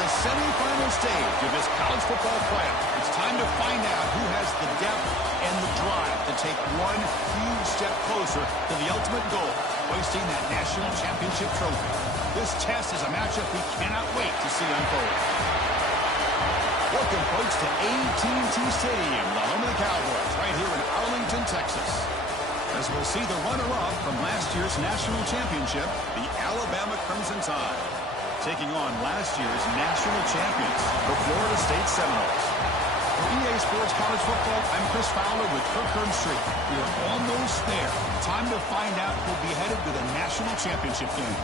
the semifinal stage of this college football playoff. It's time to find out who has the depth and the drive to take one huge step closer to the ultimate goal, hoisting that national championship trophy. This test is a matchup we cannot wait to see unfold. Welcome, folks, to AT&T Stadium, the home of the Cowboys, right here in Arlington, Texas. As we'll see the runner-up from last year's national championship, the Alabama Crimson Tide, taking on last year's national champions, the Florida State Seminoles. For EA Sports College Football, I'm Chris Fowler with Kirk Herbstreit. We are almost there. Time to find out who'll be headed to the national championship game.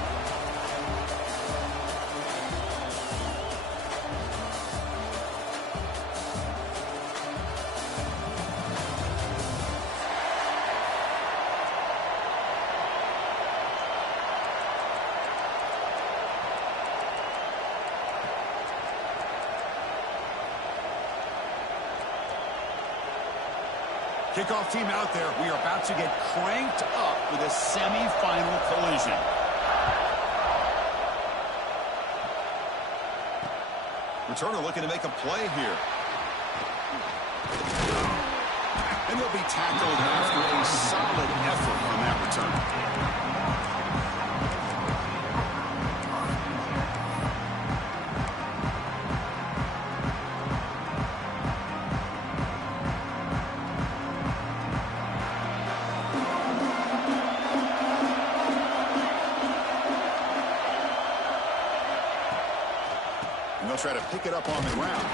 Kickoff team out there. We are about to get cranked up with a semifinal collision. Returner looking to make a play here. And he'll be tackled after a solid effort on that return. Try to pick it up on the ground.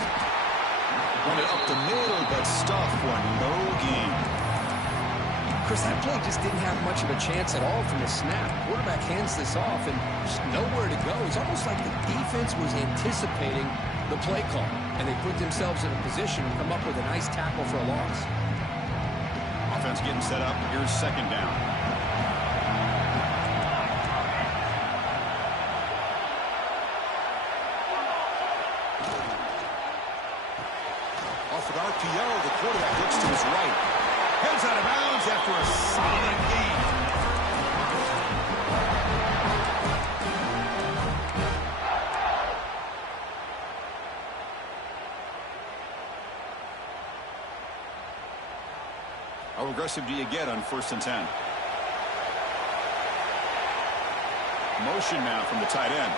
Run it up the middle, but stuffed for no gain. Chris, that play just didn't have much of a chance at all from the snap. Quarterback hands this off, and just nowhere to go. It's almost like the defense was anticipating the play call, and they put themselves in a position to come up with a nice tackle for a loss. Offense getting set up. Here's second down. RPO, the quarterback looks to his right. Heads out of bounds after a solid gain. How aggressive do you get on 1st and 10? Motion now from the tight end.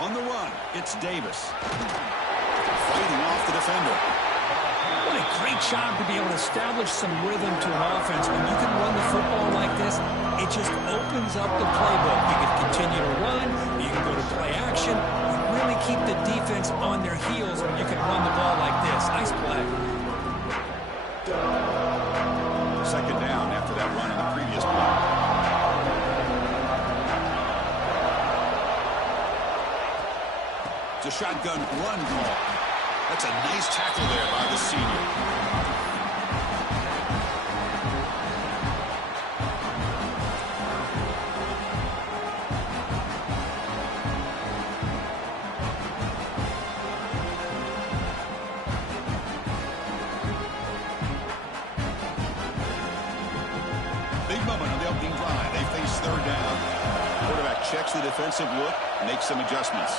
On the run, it's Davis. Fighting off the defender. What a great job to be able to establish some rhythm to an offense. When you can run the football like this, it just opens up the playbook. You can continue to run. You can go to play action. You really keep the defense on their heels when you can run the ball like this. Nice play. Second down after that run in the previous play. It's a shotgun run call. That's a nice tackle there by the senior. Big moment on the opening drive. They face third down. Quarterback checks the defensive look, makes some adjustments.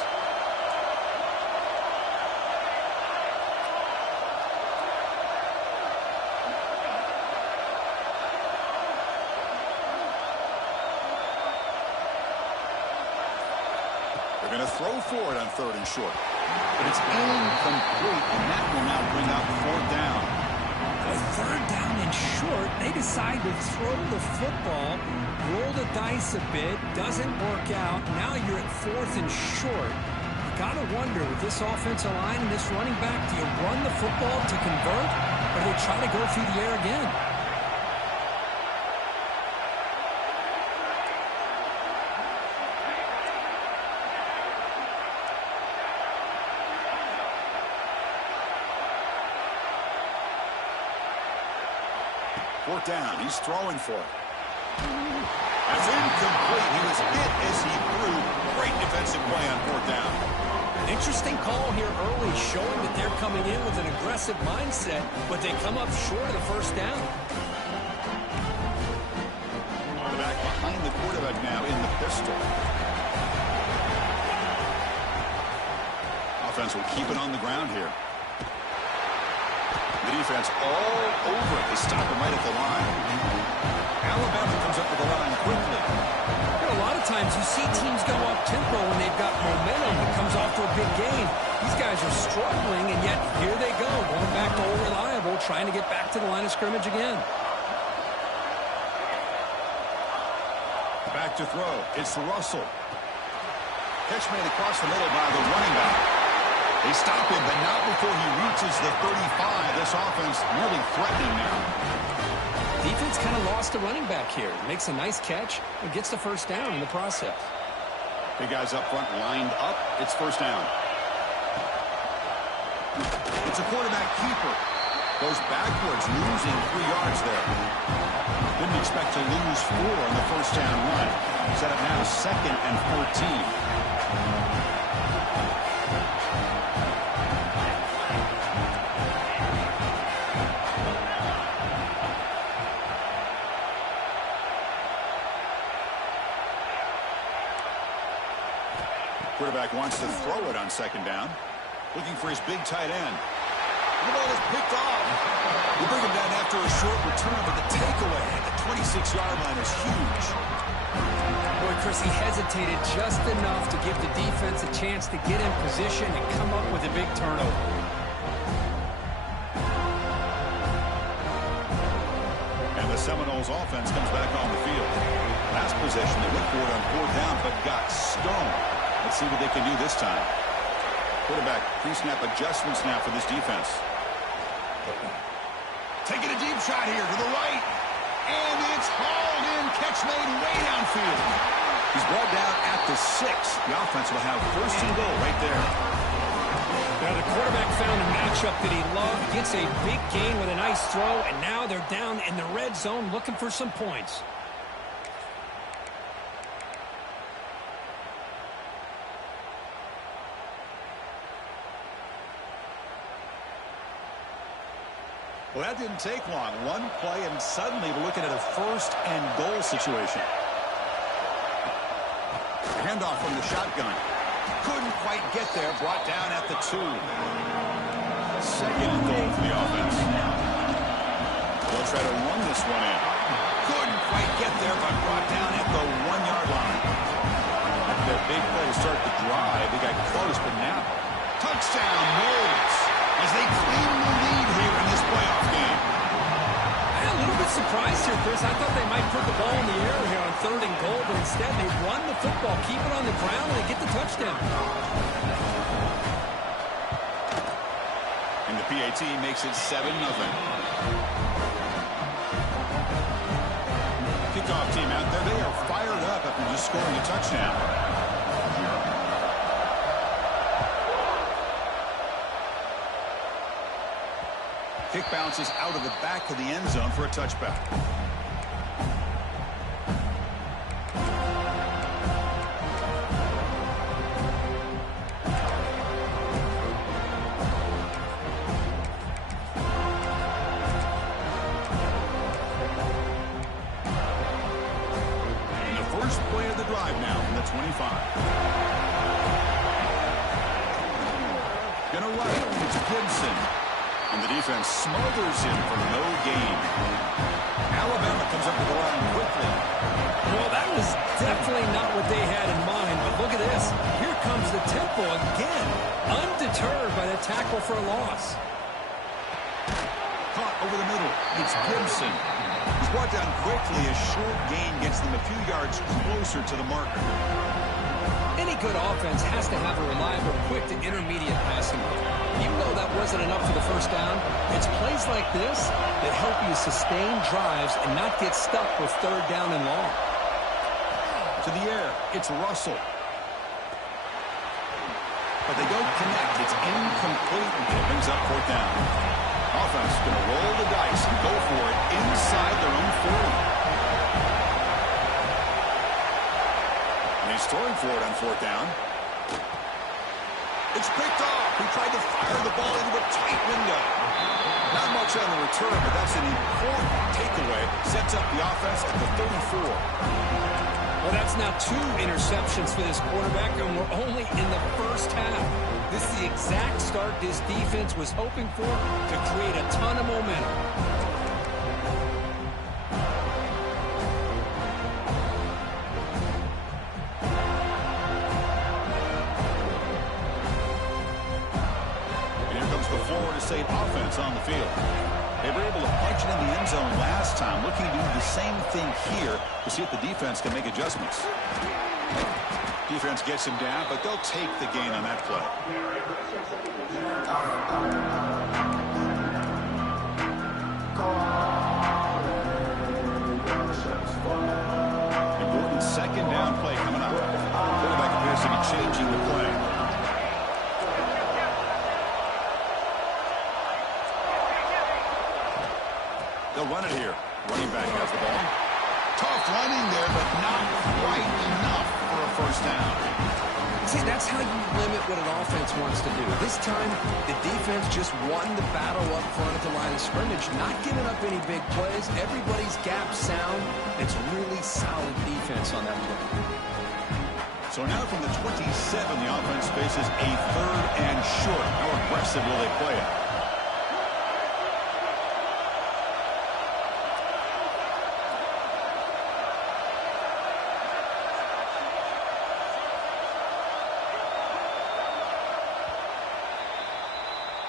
Going to throw for it on 3rd and short. But it's incomplete, and that will now bring up 4th down. With 3rd down and short, they decide to throw the football, roll the dice a bit, doesn't work out. Now you're at 4th and short. You got to wonder, with this offensive line and this running back, do you run the football to convert, or do they try to go through the air again? Fourth down. He's throwing for it. That's incomplete. He was hit as he threw. Great defensive play on 4th down. Interesting call here early, showing that they're coming in with an aggressive mindset, but they come up short of the 1st down. On the back line. behind the quarterback now in the pistol. Offense will keep it on the ground here. The defense all over it. They stop him right at the line. Alabama comes up with the line quickly. You know, a lot of times you see teams go up-tempo when they've got momentum that comes off for a big gain. These guys are struggling, and yet here they go, going back to old reliable, trying to get back to the line of scrimmage again. Back to throw. It's Russell. Catch made across the middle by the running back. They stop him, but not before he reaches the 35. This offense really threatening now. Defense kind of lost the running back here. Makes a nice catch and gets the first down in the process. Big guys up front lined up. It's first down. It's a quarterback keeper. Goes backwards, losing 3 yards there. Didn't expect to lose 4 on the first down run. Set up now 2nd and 14. Quarterback wants to throw it on 2nd down. Looking for his big tight end. The ball is picked off. They bring him down after a short return, but the takeaway at the 26-yard line is huge. Boy, Chris, he hesitated just enough to give the defense a chance to get in position and come up with a big turnover. And the Seminoles offense comes back on the field. Last possession, they went for it on 4th down, but got stoned. Let's see what they can do this time. Quarterback pre-snap adjustments now for this defense. Taking a deep shot here to the right. And it's hauled in. Catch made way downfield. He's brought down at the 6. The offense will have 1st and goal right there. Now the quarterback found a matchup that he loved. Gets a big gain with a nice throw. And now they're down in the red zone looking for some points. Well, that didn't take long. One play, and suddenly we're looking at a 1st and goal situation. Handoff from the shotgun. Couldn't quite get there. Brought down at the 2. 2nd and goal for the offense. They'll try to run this one in. Couldn't quite get there, but brought down at the 1-yard line. After that big play to start the drive, they got close, but now touchdown Noles as they claim the lead here in this playoff game. I'm a little bit surprised here, Chris. I thought they might put the ball in the air here on 3rd and goal, but instead they run the football, keep it on the ground, and they get the touchdown. And the PAT makes it 7-0. Kickoff team out there, they are fired up after just scoring a touchdown. Kick bounces out of the back of the end zone for a touchback. And the first play of the drive now from the 25. Gonna right, it's Gibson. And the defense smothers him for no gain. Alabama comes up to the line quickly. Well, that was definitely not what they had in mind, but look at this. Here comes the tempo again, undeterred by the tackle for a loss. Caught over the middle. It's Gibson. He's brought down quickly. A short gain gets them a few yards closer to the marker. Any good offense has to have a reliable, quick to intermediate passing game. Even though that wasn't enough for the first down, it's plays like this that help you sustain drives and not get stuck with 3rd down and long. To the air, it's Russell. But they don't connect. It's incomplete, and it brings up 4th down. Offense going to roll the dice and go for it inside their own 40. He's throwing for it on 4th down. It's picked off. He tried to fire the ball into a tight window. Not much catch on the return, but that's an important takeaway. Sets up the offense at the 34. Well, that's now 2 interceptions for this quarterback, and we're only in the first half. This is the exact start this defense was hoping for to create a ton of momentum. And here comes the Florida State offense on the field. They were able to punch it in the end zone last time, looking to do the same thing here to see if the defense can make adjustments. Defense gets him down, but they'll take the gain on that play. Important second down play coming up. Quarterback appears to be changing the play. They'll run it here. Running back has the ball. Tough running there, but not quite enough for a first down. See, that's how you limit what an offense wants to do. This time, the defense just won the battle up front at the line of scrimmage, not giving up any big plays. Everybody's gap sound. It's really solid defense on that play. So now from the 27, the offense faces a 3rd and short. How aggressive will they play it?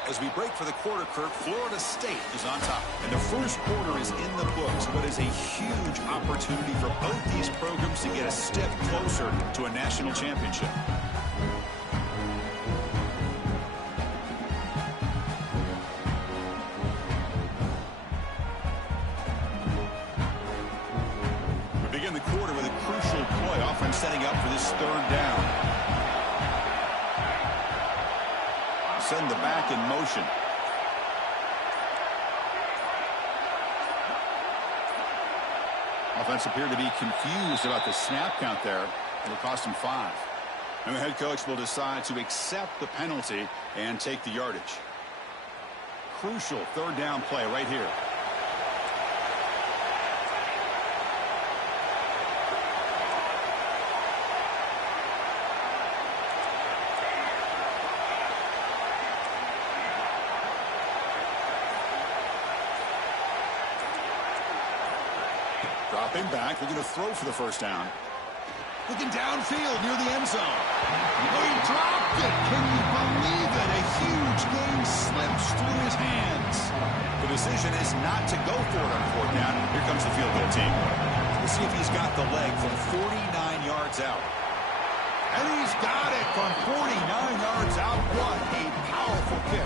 As we break for the quarter, Kirk, Florida State is on top. And the first quarter is in the books, but is a huge opportunity for both these programs to get a step closer to a national championship. We begin the quarter with a crucial play, offense setting up for this 3rd down. Send the back in motion. Offense appeared to be confused about the snap count there. It'll cost him 5. And the head coach will decide to accept the penalty and take the yardage. Crucial 3rd down play right here. Dropping back, looking to throw for the first down. Looking downfield near the end zone. Oh, he dropped it. Can you believe it? A huge gain slips through his hands. The decision is not to go for it on 4th down. Here comes the field goal team. We'll see if he's got the leg from 49 yards out. And he's got it from 49 yards out. What a powerful kick.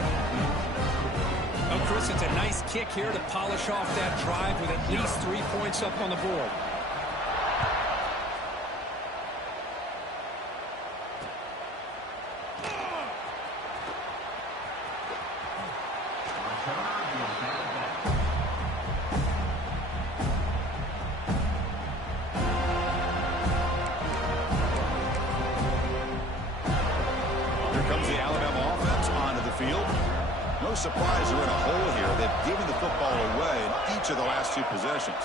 Oh, Chris, it's a nice kick here to polish off that drive with at least 3 points up on the board. Here comes the Alabama offense onto the field. No surprise they're in a hole here. They've given the football away in each of the last 2 possessions.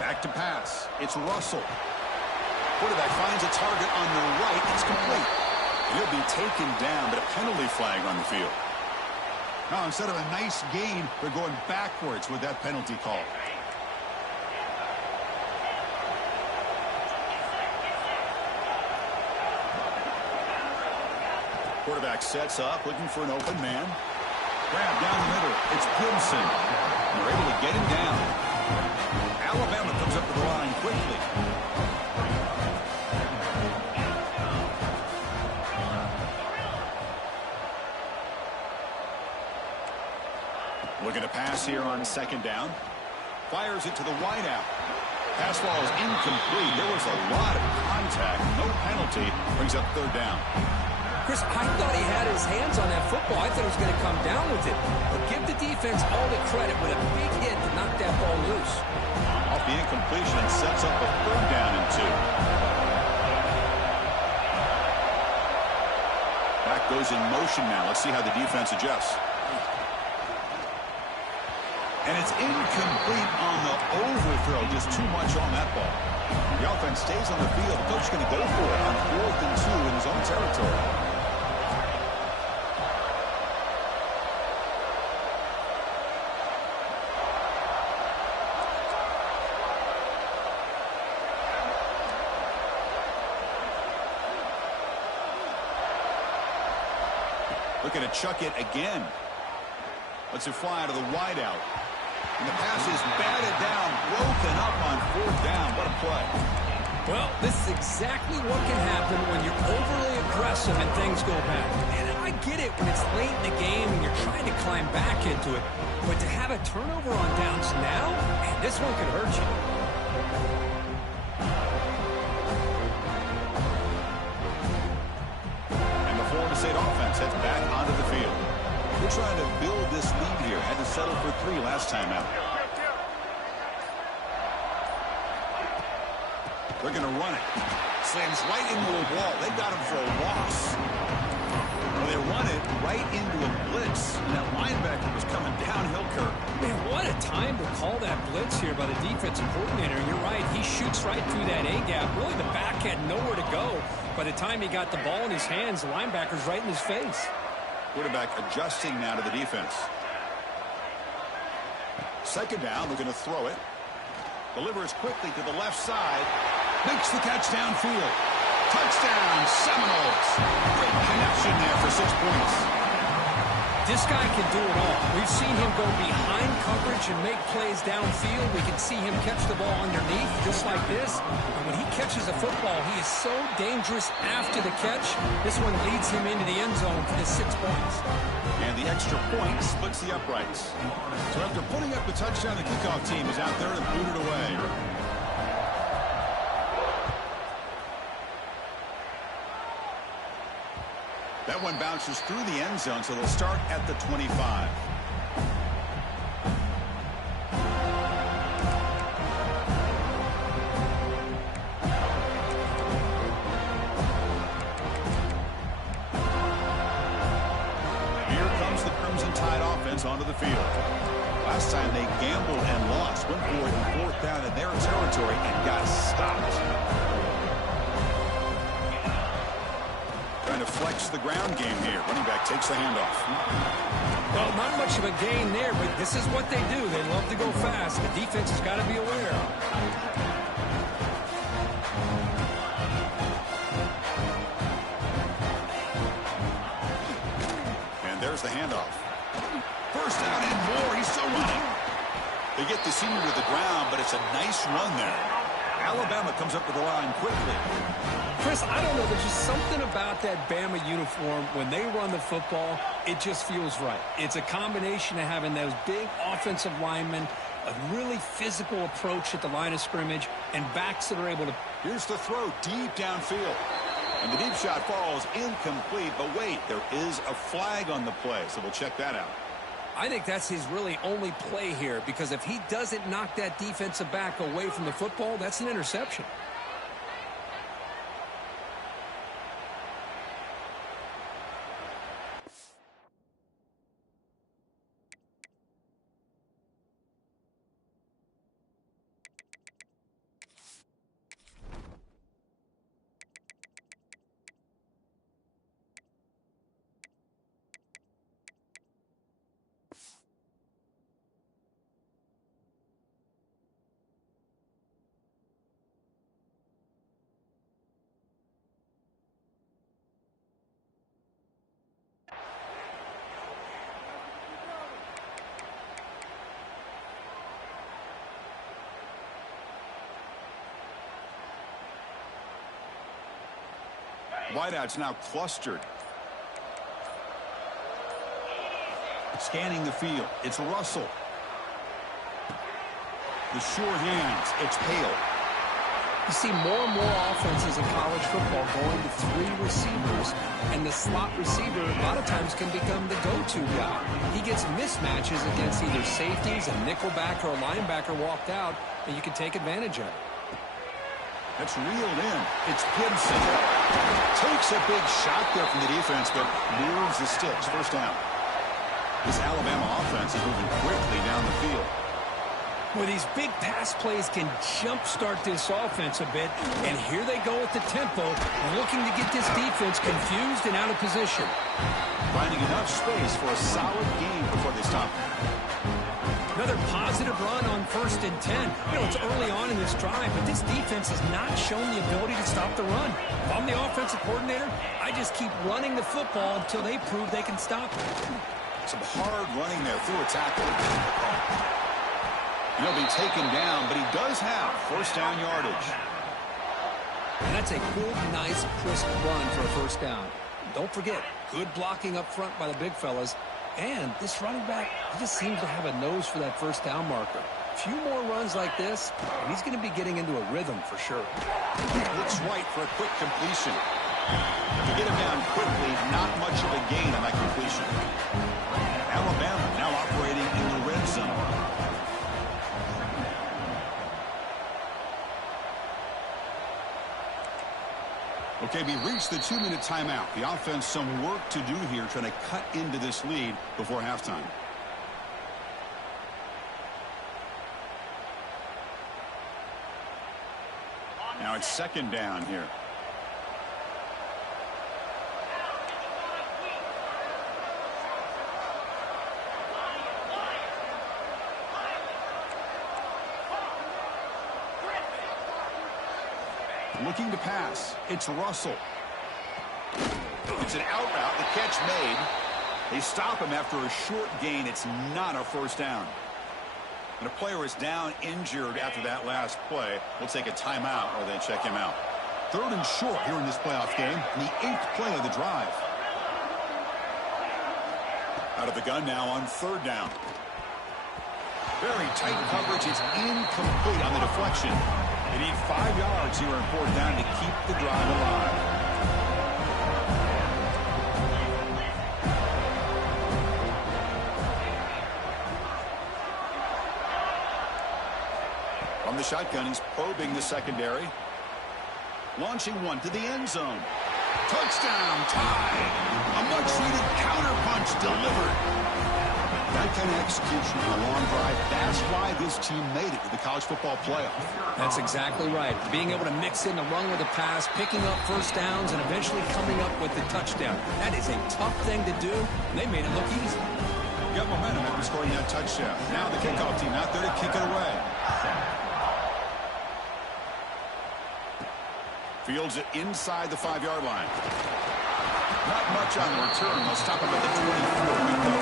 Back to pass. It's Russell. Quarterback finds a target on the right. It's complete. He'll be taken down, but a penalty flag on the field. Now, instead of a nice gain, they're going backwards with that penalty call. Quarterback sets up, looking for an open man. Grab down the middle. It's Gibson. They're able to get him down. Alabama comes up to the line quickly. Looking to pass here on 2nd down. Fires it to the wideout. Pass ball is incomplete. There was a lot of contact. No penalty. Brings up 3rd down. Chris, I thought he had his hands on that football. I thought he was going to come down with it. But give the defense all the credit with a big hit to knock that ball loose. Off the incompletion, sets up a 3rd down and 2. goes in motion now. Let's see how the defense adjusts. And it's incomplete on the overthrow. Just too much on that ball. The offense stays on the field. The coach is going to go for it on 4th and 2 in his own territory. Looking to chuck it again. Lets it fly out of the wideout. And the pass is batted down, broken up on 4th down. What a play. Well, this is exactly what can happen when you're overly aggressive and things go bad. And I get it when it's late in the game and you're trying to climb back into it. But to have a turnover on downs now, man, this one could hurt you. Florida State offense heads back onto the field. They're trying to build this lead here. Had to settle for 3 last time out. They're going to run it. Slams right into a wall. They got him for a loss. They run it right into a blitz. And that linebacker was coming downhill curve. Man, what a time to call that blitz here by the defensive coordinator. You're right. He shoots right through that A-gap. Really, the back had nowhere to go. By the time he got the ball in his hands, the linebacker's right in his face. Quarterback adjusting now to the defense. 2nd down, they're going to throw it. Delivers quickly to the left side. Makes the catch downfield. Touchdown, Seminoles. Great connection there for 6 points. This guy can do it all. We've seen him go behind coverage and make plays downfield. We can see him catch the ball underneath just like this. And when he catches a football, he is so dangerous after the catch. This one leads him into the end zone for his 6 points. And the extra point splits the uprights. So after putting up the touchdown, the kickoff team is out there and booted away. That one bounces through the end zone, so they'll start at the 25. Here comes the Crimson Tide offense onto the field. Last time they gambled and lost. Went for it in 4th down in their territory and got stopped. Trying to flex the ground game here. Running back takes the handoff. Well, not much of a gain there, but this is what they do. They love to go fast. The defense has got to be aware. And there's the handoff. 1st down and more. He's still running. They get the senior to the ground, but it's a nice run there. Alabama comes up with the line quickly. Chris, I don't know. There's just something about that Bama uniform. When they run the football, it just feels right. It's a combination of having those big offensive linemen, a really physical approach at the line of scrimmage, and backs that are able to... Here's the throw deep downfield. And the deep shot falls incomplete. But wait, there is a flag on the play, so we'll check that out. I think that's his really only play here, because if he doesn't knock that defensive back away from the football, that's an interception. Wideouts now clustered. Scanning the field. It's Russell. The sure hands. It's Hale. You see more and more offenses in college football going to 3 receivers, and the slot receiver a lot of times can become the go-to guy. He gets mismatches against either safeties, a nickelback, or a linebacker walked out, and you can take advantage of it. That's reeled in. It's Gibson. Takes a big shot there from the defense, but moves the sticks. First down. This Alabama offense is moving quickly down the field. Well, these big pass plays can jumpstart this offense a bit, and here they go with the tempo, looking to get this defense confused and out of position. Finding enough space for a solid game before they stop. Another positive run on 1st and 10. You know, it's early on in this drive, but this defense has not shown the ability to stop the run. If I'm the offensive coordinator, I just keep running the football until they prove they can stop it. Some hard running there through a tackle. And he'll be taken down, but he does have first down yardage. And that's a good, nice, crisp run for a first down. Don't forget, good blocking up front by the big fellas. And this running back, he just seems to have a nose for that first down marker. A few more runs like this, and he's going to be getting into a rhythm for sure. Looks right for a quick completion. To get him down quickly, not much of a gain on that completion. Alabama now operating in the red zone. Okay, we reached the 2-minute timeout. The offense some work to do here trying to cut into this lead before halftime. Now it's second down here. Looking to pass. It's Russell. It's an out route. The catch made. They stop him after a short gain. It's not a first down. And a player is down injured after that last play. We'll take a timeout or then check him out. 3rd and short here in this playoff game. And the 8th play of the drive. Out of the gun now on 3rd down. Very tight coverage. It's incomplete on the deflection. They need 5 yards here on 4th down to keep the drive alive. From the shotgun, he's probing the secondary. Launching one to the end zone. Touchdown, tied. A much-needed counterpunch delivered. That kind of execution on a long drive, that's why this team made it to the college football playoff. That's exactly right. Being able to mix in the run with the pass, picking up first downs, and eventually coming up with the touchdown. That is a tough thing to do, and they made it look easy. Got momentum after scoring that touchdown. Now the kickoff team out there to kick it away. Fields it inside the 5-yard line. Not much on the return. They'll stop him at the 24. We go.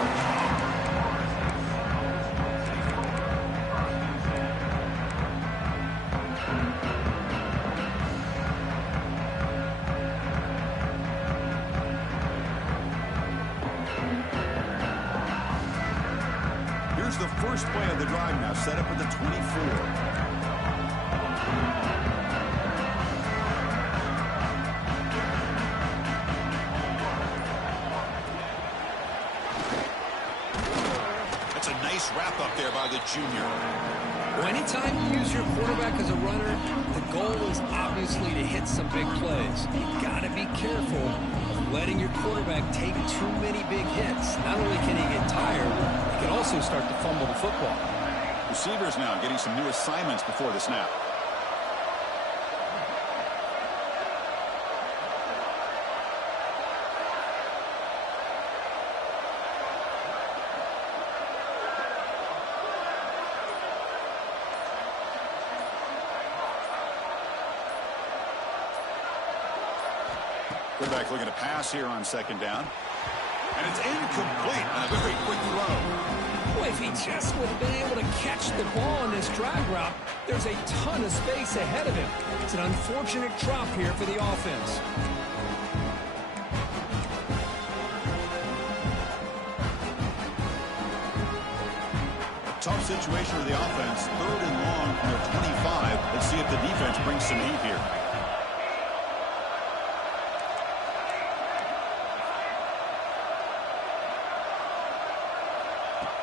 The first play of the drive now set up at the 24. That's a nice wrap up there by the junior. Well, anytime you use your quarterback as a runner, the goal is obviously to hit some big plays. You've got to be careful of letting your quarterback take too many big hits. Not only can he get tired, he can also start to fumble the football. Receivers now getting some new assignments before the snap. Quarterback looking to pass here on 2nd down. And it's incomplete on a very quick throw. Boy, if he just would have been able to catch the ball on this drag route, there's a ton of space ahead of him. It's an unfortunate drop here for the offense. Tough situation for the offense. 3rd and long from their 25. Let's see if the defense brings some heat here.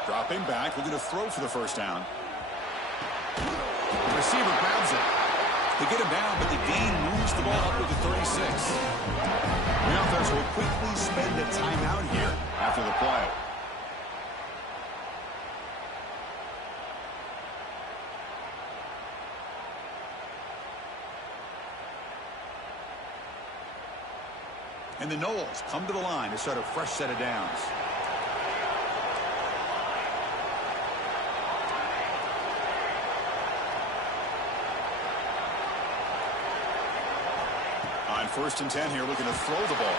Dropping back, looking to throw for the first down. The receiver grabs it. They get him down, but the gain moves the ball up to the 36. The offense will quickly spend a timeout here after the play. And the Noles come to the line to start a fresh set of downs. On 1st and 10 here, looking to throw the ball.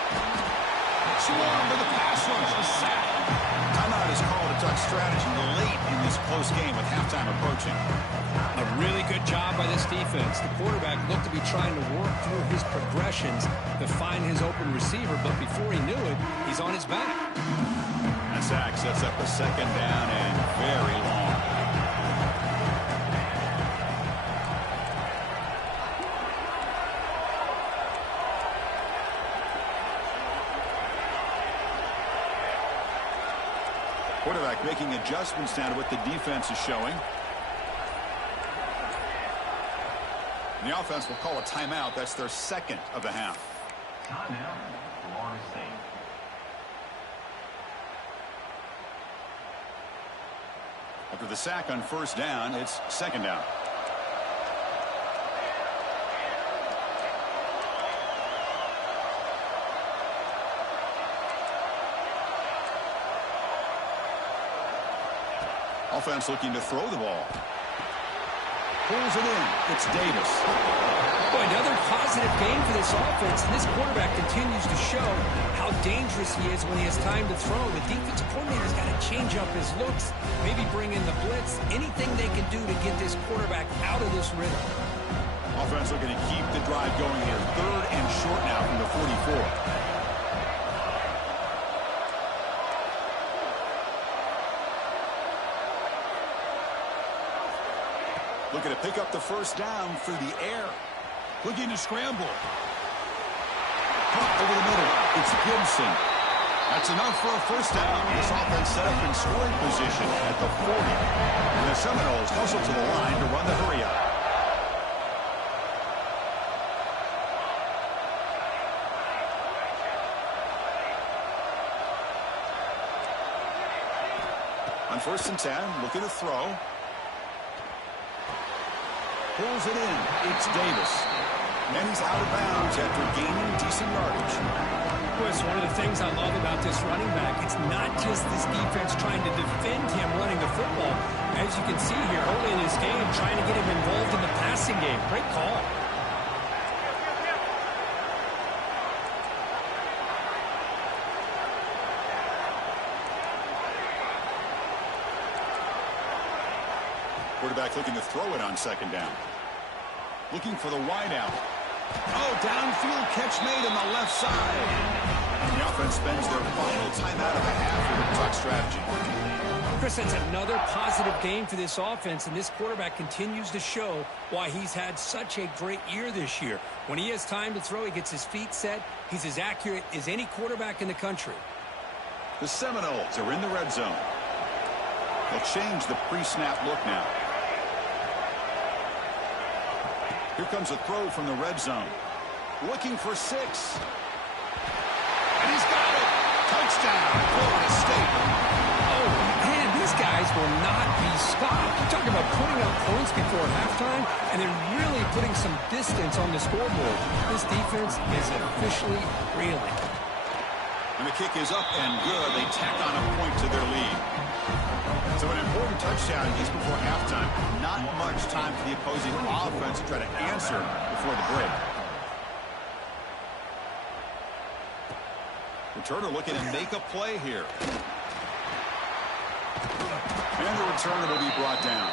Swarm for the pass rush, the sack. Timeout is called a duck strategy late in this close game with halftime approaching. A really good job by this defense. The quarterback looked to be trying to work through his progressions to find his open receiver, but before he knew it, he's on his back. That sack sets up a 2nd down and very long. Quarterback making adjustments now to what the defense is showing. And the offense will call a timeout. That's their 2nd of the half. Timeout, Florida State. After the sack on 1st down, it's 2nd down. Offense looking to throw the ball. Pulls it in. It's Davis. Boy, another positive game for this offense, and this quarterback continues to show how dangerous he is when he has time to throw. The defensive coordinator's got to change up his looks, maybe bring in the blitz, anything they can do to get this quarterback out of this rhythm. Offense looking to keep the drive going here. 3rd and short now from the 44. Looking to pick up the 1st down through the air. Looking to scramble. Caught over the middle. It's Gibson. That's enough for a 1st down. This offense set up in scoring position at the 40. And the Seminoles hustle to the line to run the hurry up. On 1st and 10, looking to throw. Pulls it in. It's Davis. And he's out of bounds after gaining decent yardage. Well, it's one of the things I love about this running back. It's not just this defense trying to defend him running the football. As you can see here, early in this game, trying to get him involved in the passing game. Great call. Quarterback looking to throw it on 2nd down. Looking for the wide out. Oh, downfield catch made on the left side. And the offense spends their final timeout of the half with a duck strategy. Chris, that's another positive game for this offense, and this quarterback continues to show why he's had such a great year this year. When he has time to throw, he gets his feet set. He's as accurate as any quarterback in the country. The Seminoles are in the red zone. They'll change the pre-snap look now. Here comes a throw from the red zone. Looking for 6. And he's got it. Touchdown, Florida State. Oh, man, these guys will not be stopped. You're talking about putting up points before halftime, and then really putting some distance on the scoreboard. This defense is officially reeling. And the kick is up and good. They tack on a point to their lead. So an important touchdown just before halftime. Not much time for the opposing offense to try to answer before the break. Returner looking to make a play here. And the returner will be brought down.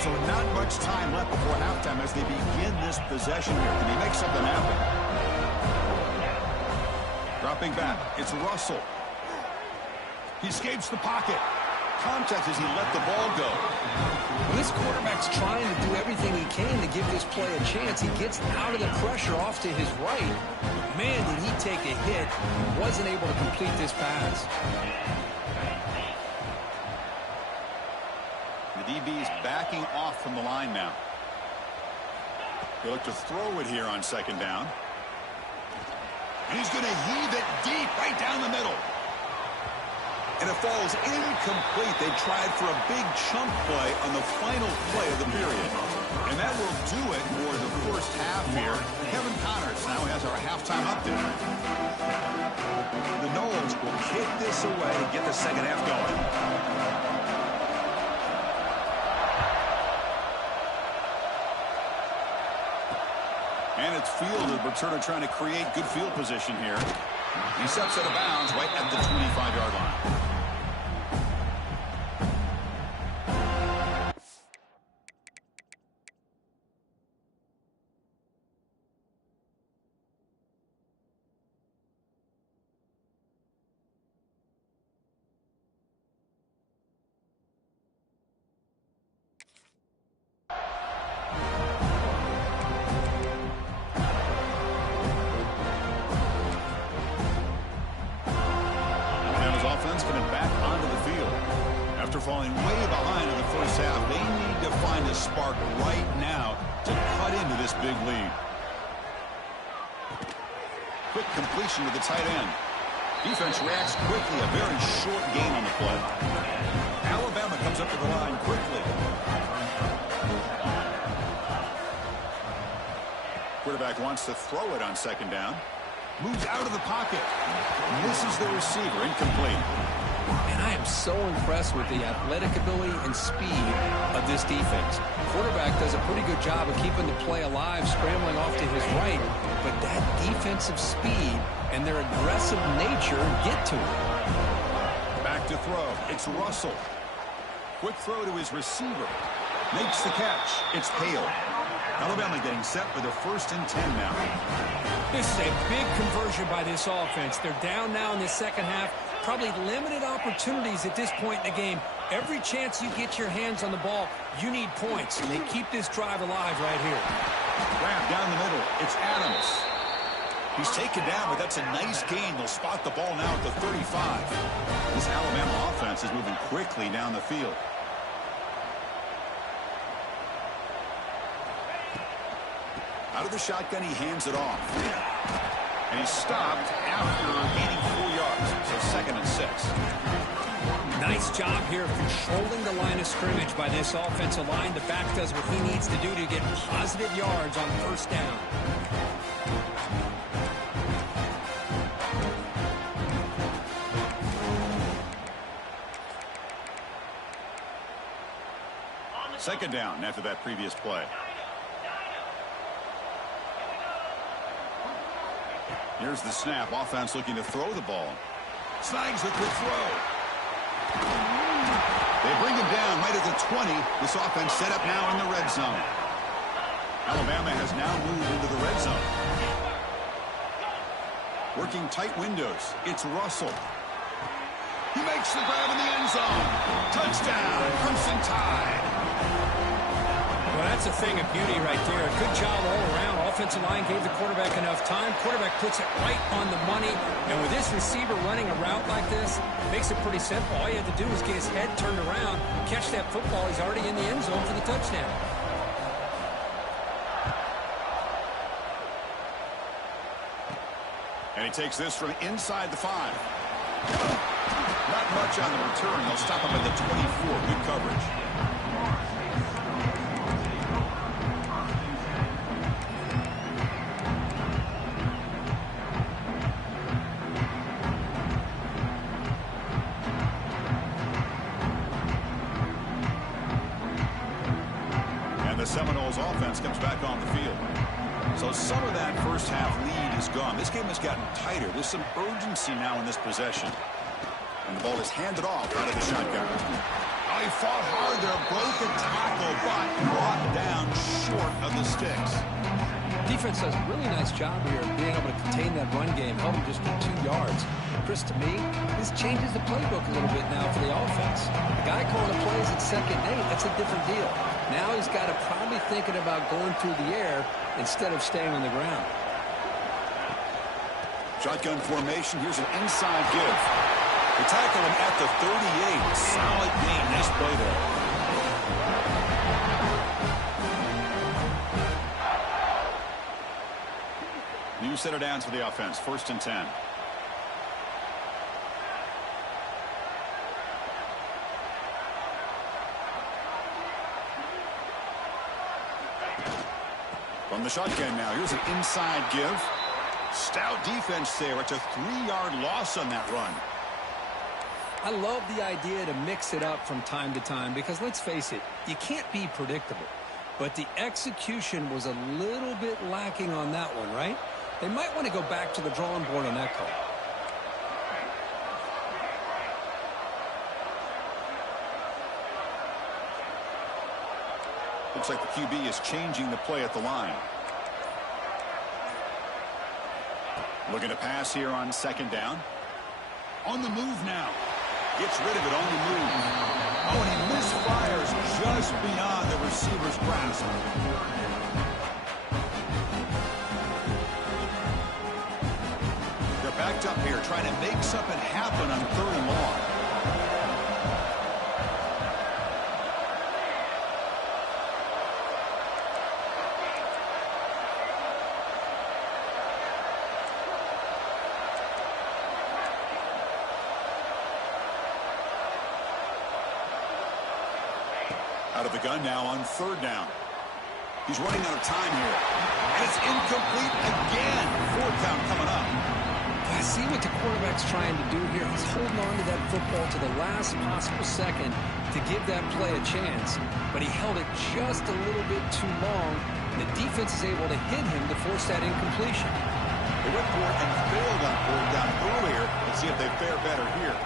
So not much time left before halftime as they begin this possession here. Can he make something happen? Dropping back, it's Russell. He escapes the pocket. contact as he let the ball go. Well, this quarterback's trying to do everything he can to give this play a chance. He gets out of the pressure off to his right. Man, did he take a hit. Wasn't able to complete this pass. The DB's backing off from the line now. He'll look to throw it here on second down. And he's going to heave it deep right down the middle. And it falls incomplete. They tried for a big chunk play on the final play of the period. And that will do it for the first half here. Kevin Connors now has our halftime update. The Noles will kick this away to get the second half going. And it's fielded. Returner trying to create good field position here. He steps out of bounds right at the 25-yard line. Coming back onto the field. After falling way behind in the first half, they need to find a spark right now to cut into this big lead. Quick completion to the tight end. Defense reacts quickly. A very short gain on the play. Alabama comes up to the line quickly. Quarterback wants to throw it on second down. Moves out of the pocket. Misses the receiver. Incomplete. And I am so impressed with the athletic ability and speed of this defense. Quarterback does a pretty good job of keeping the play alive, scrambling off to his right. But that defensive speed and their aggressive nature get to him. Back to throw. It's Russell. Quick throw to his receiver. Makes the catch. It's Hale. Alabama getting set for the 1st and 10 now. This is a big conversion by this offense. They're down now in the second half. Probably limited opportunities at this point in the game. Every chance you get your hands on the ball, you need points. And they keep this drive alive right here. Grab down the middle. It's Adams. He's taken down, but that's a nice gain. They'll spot the ball now at the 35. This Alabama offense is moving quickly down the field. Out of the shotgun, he hands it off. And he's stopped after gaining 4 yards. So 2nd and 6. Nice job here of controlling the line of scrimmage by this offensive line. The back does what he needs to do to get positive yards on 1st down. Second down after that previous play. Here's the snap. Offense looking to throw the ball. Snags a quick throw. They bring him down right at the 20. This offense set up now in the red zone. Alabama has now moved into the red zone. Working tight windows. It's Russell. He makes the grab in the end zone. Touchdown, Crimson Tide. Well, that's a thing of beauty right there. A good job all around. Offensive line gave the quarterback enough time. Quarterback puts it right on the money. And with this receiver running a route like this, makes it pretty simple. All you have to do is get his head turned around, catch that football. He's already in the end zone for the touchdown. And he takes this from inside the 5. Not much on the return. They'll stop him at the 24. Good coverage. The Seminoles offense comes back on the field. So some of that first half lead is gone. This game has gotten tighter. There's some urgency now in this possession. And the ball is handed off out of the shotgun. Oh, he fought hard there, broke a tackle, but brought down short of the sticks. Defense does a really nice job here of being able to contain that run game, held him just to 2 yards. Chris, to me, this changes the playbook a little bit now for the offense. The guy calling the plays at 2nd and 8, that's a different deal. Now he's got to probably thinking about going through the air instead of staying on the ground. Shotgun formation. Here's an inside give. They tackle him at the 38. Solid game. Nice play there. New set of downs for the offense. 1st and 10. From the shotgun now. Here's an inside give. Stout defense there. It's a 3-yard loss on that run. I love the idea to mix it up from time to time because, let's face it, you can't be predictable. But the execution was a little bit lacking on that one, right? They might want to go back to the drawing board on that call. Looks like the QB is changing the play at the line. Looking to pass here on 2nd down. On the move now. Gets rid of it on the move. Oh, and he misfires just beyond the receiver's grasp. They're backed up here trying to make something happen on 3rd and long. Out of the gun now on 3rd down. He's running out of time here. And it's incomplete again. 4th down coming up. I see what the quarterback's trying to do here. He's holding on to that football to the last possible second to give that play a chance. But he held it just a little bit too long. The defense is able to hit him to force that incompletion. They went for it and failed on 4th down earlier. Let's see if they fare better here.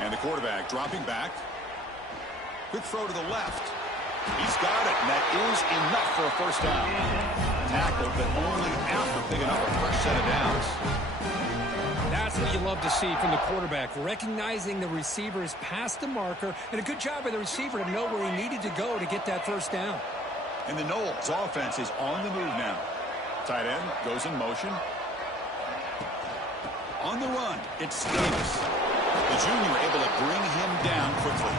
And the quarterback dropping back. Quick throw to the left. He's got it, and that is enough for a 1st down. Tackled, but only after picking up a fresh set of downs. That's what you love to see from the quarterback, recognizing the receiver is past the marker, and a good job by the receiver to know where he needed to go to get that 1st down. And the Knowles offense is on the move now. Tight end goes in motion. On the run, it's Davis. The junior able to bring him down quickly.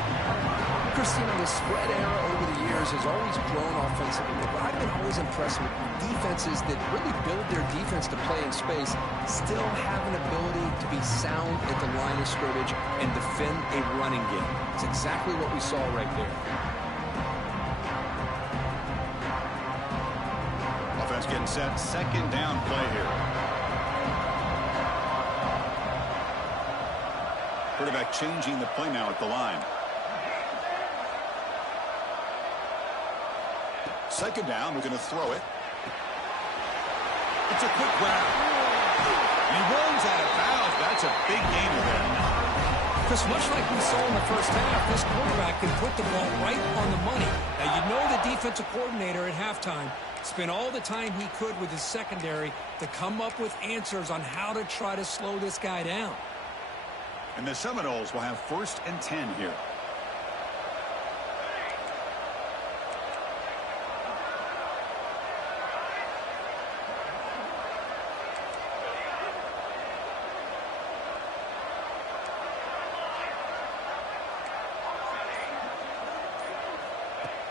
Christine, the spread era over the years has always grown offensively, but I've been always impressed with defenses that really build their defense to play in space, still have an ability to be sound at the line of scrimmage and defend a running game. It's exactly what we saw right there. Offense getting set. 2nd down play here. Quarterback changing the play now at the line. 2nd down, we're going to throw it. It's a quick grab. And he runs out of bounds. That's a big gain there. Chris, much like we saw in the 1st half, this quarterback can put the ball right on the money. Now, you know the defensive coordinator at halftime spent all the time he could with his secondary to come up with answers on how to try to slow this guy down. And the Seminoles will have 1st and 10 here.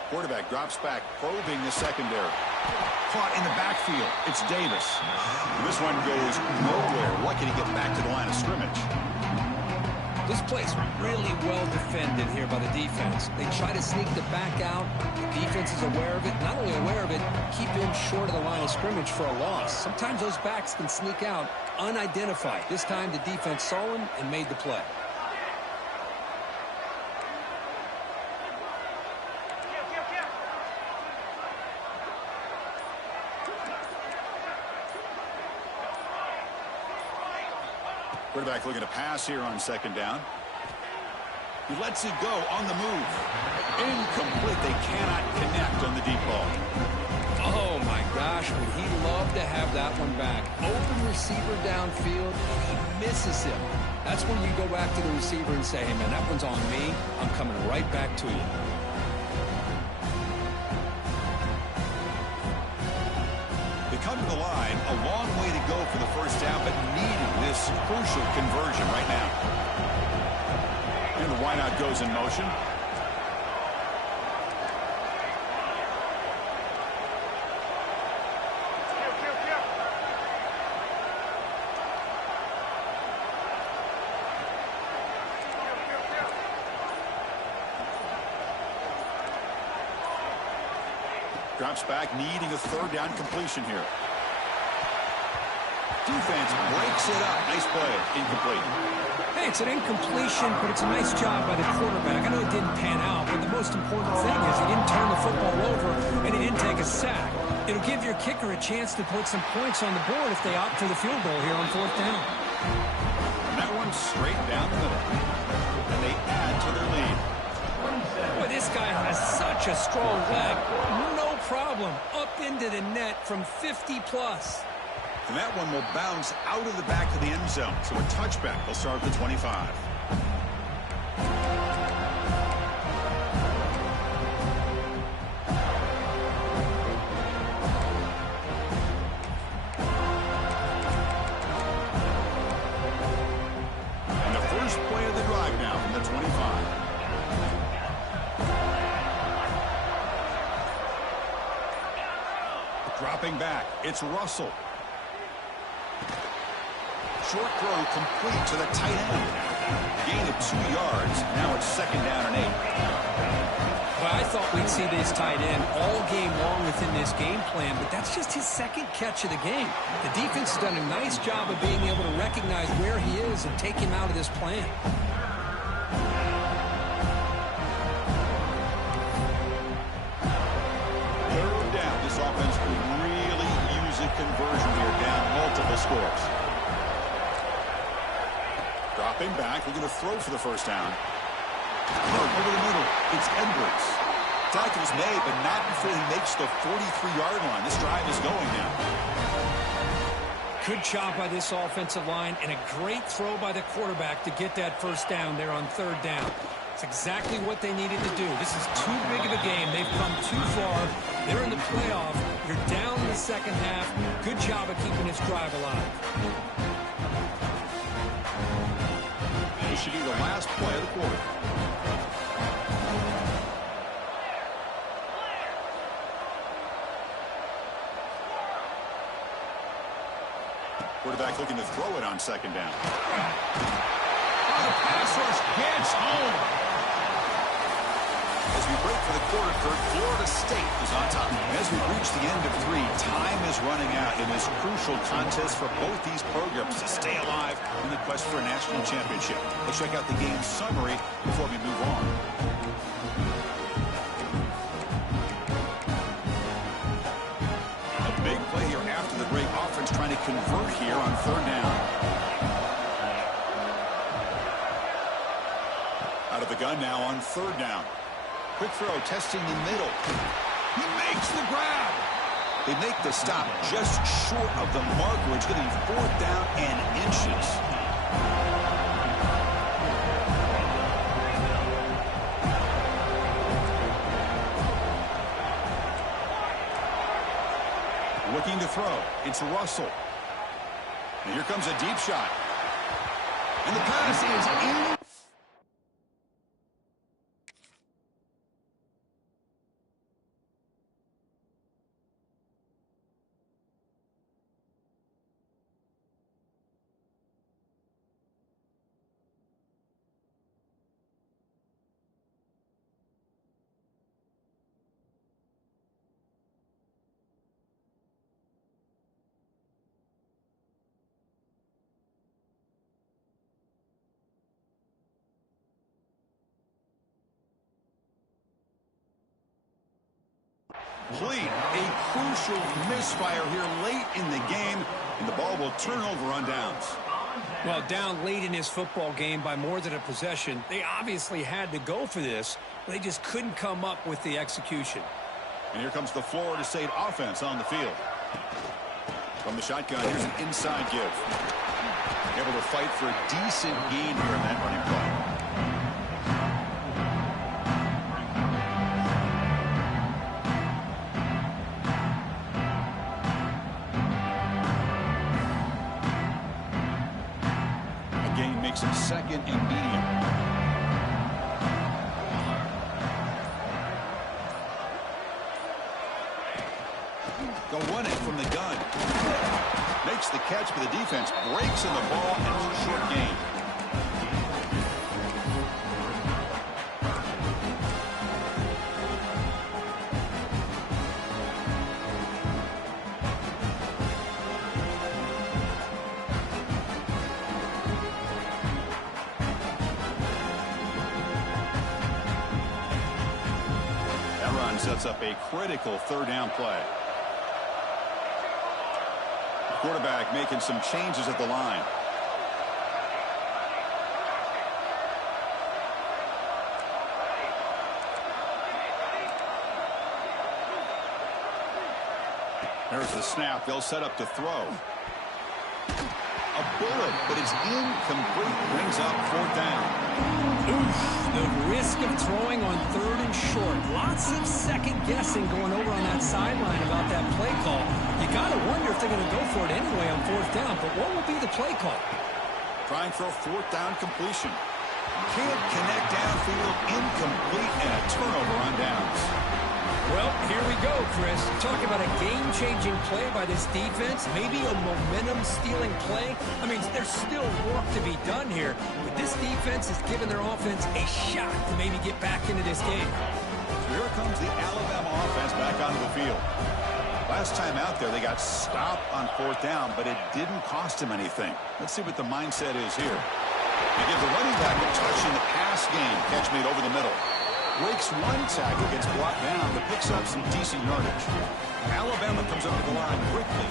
Quarterback drops back, probing the secondary. Caught in the backfield. It's Davis. And this one goes nowhere. Lucky to get back to the line of scrimmage. This play's really well defended here by the defense. They try to sneak the back out. The defense is aware of it. Not only aware of it, keep him short of the line of scrimmage for a loss. Sometimes those backs can sneak out unidentified. This time the defense saw him and made the play. Quarterback looking to pass here on second down. He lets it go on the move. Incomplete. They cannot connect on the deep ball. Oh, my gosh, would he love to have that one back. Open receiver downfield, and he misses him. That's when you go back to the receiver and say, hey, man, that one's on me. I'm coming right back to you. They come to the line, a long way to go for the first down, but needing this crucial conversion right now. And the wideout goes in motion. Drops back, needing a third down completion here. Defense breaks it up. Nice play. Incomplete. Hey, it's an incompletion, but it's a nice job by the quarterback. I know it didn't pan out, but the most important thing is he didn't turn the football over and he didn't take a sack. It'll give your kicker a chance to put some points on the board if they opt for the field goal here on fourth down. And that one's straight down the middle. And they add to their lead. But this guy has such a strong leg. No problem. Up into the net from 50-plus. And that one will bounce out of the back of the end zone. So a touchback will start at the 25. And the first play of the drive now from the 25. Dropping back, it's Russell. Short throw complete to the tight end. Gain of 2 yards. Now it's second down and 8. Well, I thought we'd see this tight end all game long within this game plan, but that's just his second catch of the game. The defense has done a nice job of being able to recognize where he is and take him out of this plan. Third down. This offense could really use a conversion here, down multiple scores. Dropping back, looking to throw for the first down. Over the middle, it's Edwards. Tackles made, but not before he makes the 43-yard line. This drive is going now. Good job by this offensive line and a great throw by the quarterback to get that first down there on third down. It's exactly what they needed to do. This is too big of a game. They've come too far. They're in the playoff. You're down in the second half. Good job of keeping this drive alive. This should be the last play of the quarter. Quarterback looking to throw it on second down. The pass rush gets home. As we break for the quarter, Kurt, Florida State is on top. As we reach the end of 3, time is running out in this crucial contest for both these programs to stay alive in the quest for a national championship. Let's check out the game summary before we move on. A big play here after the break. Offense trying to convert here on third down. Out of the gun now on third down. Quick throw, testing the middle. He makes the grab. They make the stop just short of the mark, where it's getting fourth down and inches. Looking to throw. It's Russell. And here comes a deep shot. And the pass is in. Complete. A crucial misfire here late in the game, and the ball will turn over on downs. Well, down late in his football game by more than a possession, they obviously had to go for this. They just couldn't come up with the execution. And here comes the Florida State offense on the field. From the shotgun, here's an inside give. Able to fight for a decent gain here in that running play. Second and medium. Go run it from the gun. Makes the catch, but the defense breaks in the ball and it's a short gain. Sets up a critical third down play. Quarterback making some changes at the line. There's the snap. They'll set up to throw. A bullet, but it's incomplete. Brings up fourth down. Oof, the risk of throwing on third and short. Lots of second guessing going over on that sideline about that play call. You got to wonder if they're going to go for it anyway on fourth down, but what will be the play call? Trying for a fourth down completion. Can't connect downfield, incomplete, and a turnover on downs. Well, here we go, Chris. Talk about a game-changing play by this defense. Maybe a momentum-stealing play. I mean, there's still work to be done here, but this defense has given their offense a shot to maybe get back into this game. Here comes the Alabama offense back onto the field. Last time out there, they got stopped on fourth down, but it didn't cost them anything. Let's see what the mindset is here. They give the running back a touch in the pass game. Catch made over the middle. Breaks one tackle, gets brought down, but picks up some decent yardage. Alabama comes up to the line quickly.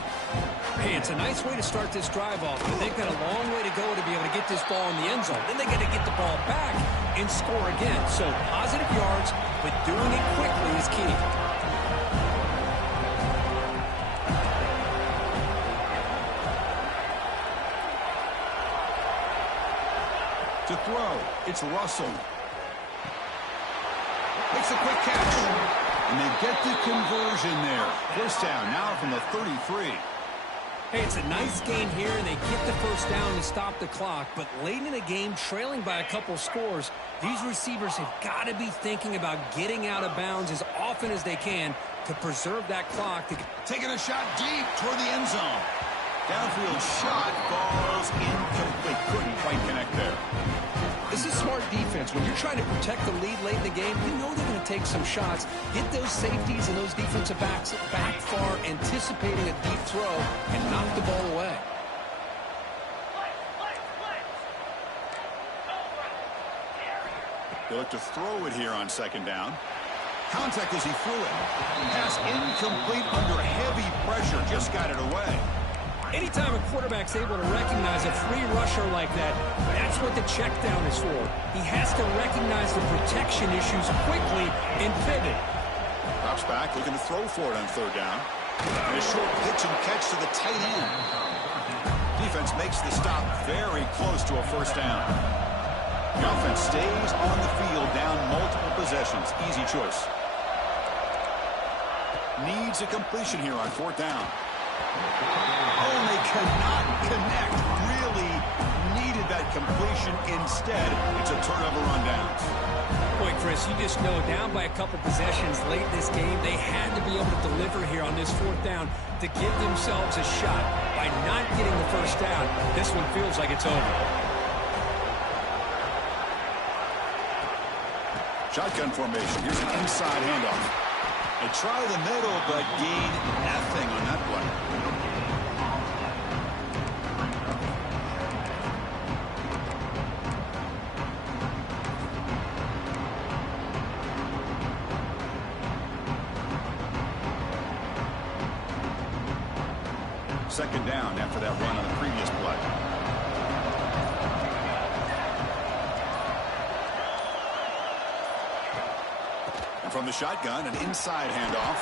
Hey, it's a nice way to start this drive off, but they've got a long way to go to be able to get this ball in the end zone. Then they got to get the ball back and score again. So positive yards, but doing it quickly is key. To throw, it's Russell. Makes a quick catch. And they get the conversion there. First down now from the 33. Hey, it's a nice gain here, and they get the first down to stop the clock. But late in the game, trailing by a couple scores, these receivers have got to be thinking about getting out of bounds as often as they can to preserve that clock. Taking a shot deep toward the end zone. Downfield shot falls incomplete. Couldn't quite connect there. This is smart defense. When you're trying to protect the lead late in the game, you know they're going to take some shots. Get those safeties and those defensive backs back far, anticipating a deep throw, and knock the ball away. They look to throw it here on second down. Contact as he threw it. Pass incomplete under heavy pressure. Just got it away. Anytime a quarterback's able to recognize a free rusher like that, that's what the check down is for. He has to recognize the protection issues quickly and pivot. Drops back, looking to throw for it on third down. And a short pitch and catch to the tight end. Defense makes the stop very close to a first down. The offense stays on the field down multiple possessions. Easy choice. Needs a completion here on fourth down. Oh, and they cannot connect. Really needed that completion. Instead, it's a turnover on downs. Boy, Chris, you just know down by a couple possessions late in this game, they had to be able to deliver here on this fourth down to give themselves a shot. By not getting the first down, this one feels like it's over. Shotgun formation. Here's an inside handoff. They try the middle, but gain nothing on that play. Second down after that run on the previous play. from the shotgun, an inside handoff.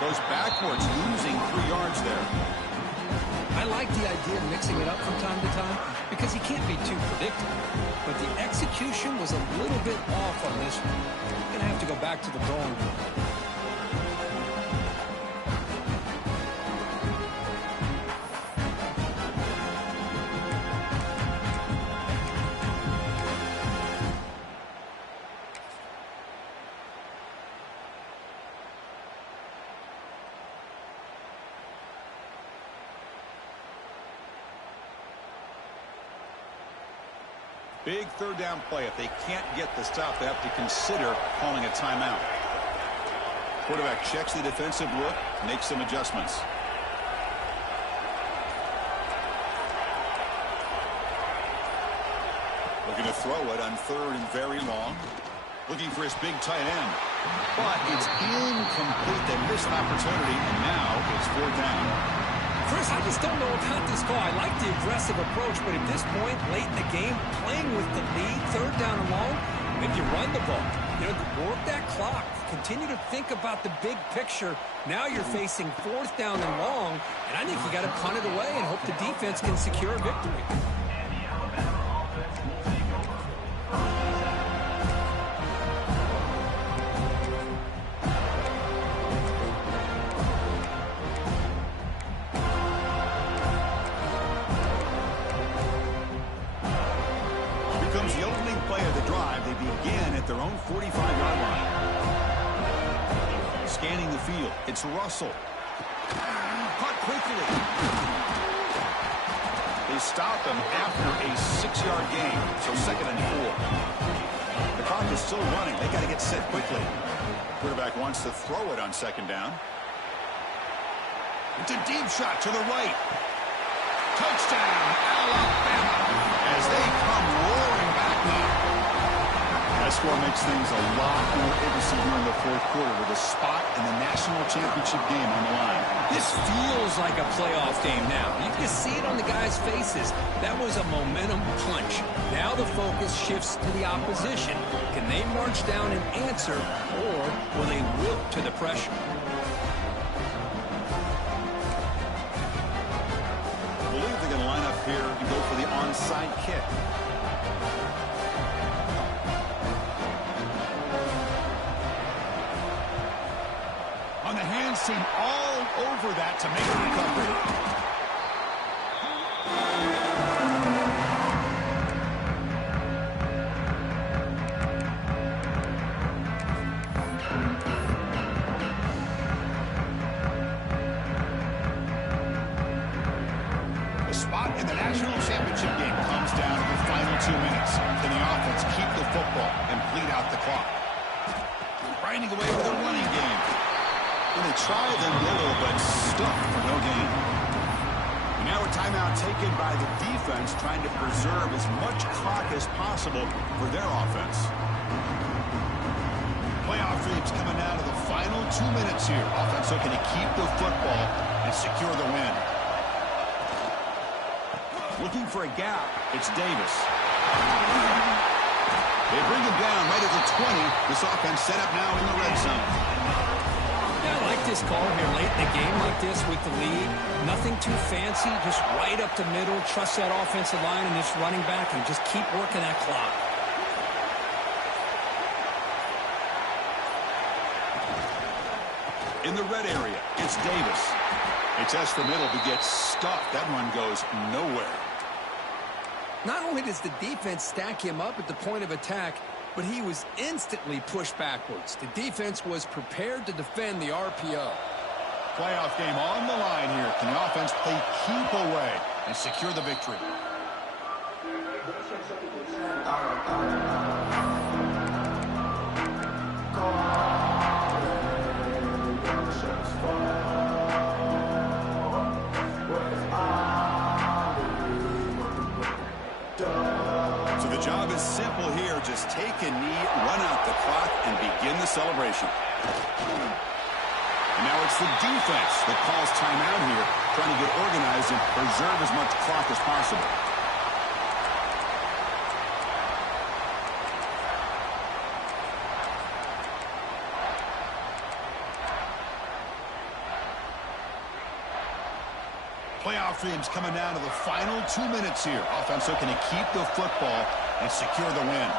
Goes backwards, losing 3 yards there. I like the idea of mixing it up from time to time because he can't be too predictable. But the execution was a little bit off on this one. Going to have to go back to the drawing board. Big third down play. If they can't get the stop, they have to consider calling a timeout. Quarterback checks the defensive look, makes some adjustments. Looking to throw it on 3rd and very long. Looking for his big tight end. But it's incomplete. They missed an opportunity, and now it's 4th down. Chris, I just don't know about this call. I like the aggressive approach, but at this point, late in the game, playing with the lead, 3rd down and long, maybe you run the ball. You know, work that clock. Continue to think about the big picture. Now you're facing 4th down and long, and I think you got to punt it away and hope the defense can secure a victory. The opening play of the drive, they begin at their own 45-yard line. Scanning the field, it's Russell. Caught quickly. They stop him after a 6-yard gain, so 2nd and 4. The clock is still running. They got to get set quickly. Quarterback wants to throw it on 2nd down. It's a deep shot to the right. Touchdown, Alabama, as they come roaring back now. That score makes things a lot more interesting here in the 4th quarter with a spot in the national championship game on the line. This feels like a playoff game now. You can see it on the guys' faces. That was a momentum punch. Now the focus shifts to the opposition. Can they march down and answer, or will they wilt to the pressure? Here and go for the onside kick. On the hands team all over that to make the recovery. In the national championship game comes down to the final 2 minutes. Can the offense keep the football and bleed out the clock? Grinding away with a running game. And they try the middle, but stuck for no gain. And now a timeout taken by the defense, trying to preserve as much clock as possible for their offense. Playoff dreams coming down to the final 2 minutes here. Offense looking to keep the football and secure the win. Looking for a gap. It's Davis. They bring him down right at the 20. This offense set up now in the red zone. Yeah, I like this call here late in the game like this with the lead. Nothing too fancy, just right up the middle. Trust that offensive line and this running back and just keep working that clock. In the red area, it's Davis. It's S for middle, but gets stuffed. That one goes nowhere. Not only does the defense stack him up at the point of attack, but he was instantly pushed backwards. The defense was prepared to defend the RPO. Playoff game on the line here. Can the offense play keep away and secure the victory? So the job is simple here. Just take a knee, run out the clock, and begin the celebration. And now it's the defense that calls timeout here, trying to get organized and preserve as much clock as possible. Playoff dreams coming down to the final 2 minutes here. Offense looking to keep the football and secure the win.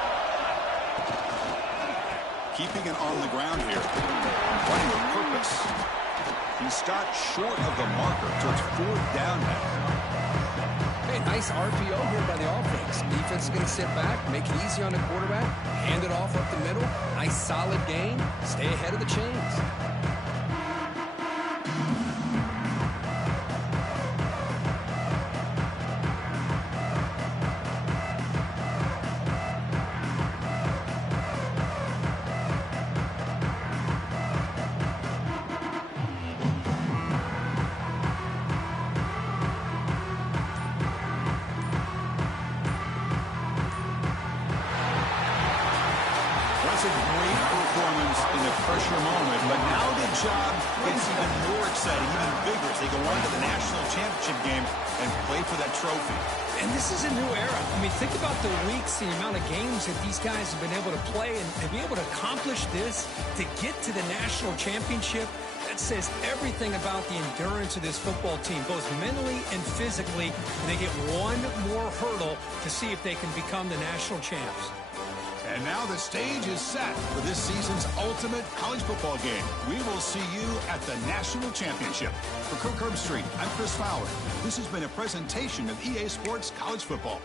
Keeping it on the ground here. Running with purpose. He stopped short of the marker, so it's 4th down now. Hey, nice RPO here by the offense. Defense is going to sit back, make it easy on the quarterback, hand it off up the middle. Nice solid gain. Stay ahead of the chains. That's a great performance in the pressure moment, but now the job gets even more exciting, even bigger as they go on to the national championship game and play for that trophy. And this is a new era. I mean, think about the weeks, the amount of games that these guys have been able to play and be able to accomplish this, to get to the national championship. That says everything about the endurance of this football team, both mentally and physically. And they get one more hurdle to see if they can become the national champs. And now the stage is set for this season's ultimate college football game. We will see you at the national championship. For Kirk Herbstreit, I'm Chris Fowler. This has been a presentation of EA Sports College Football.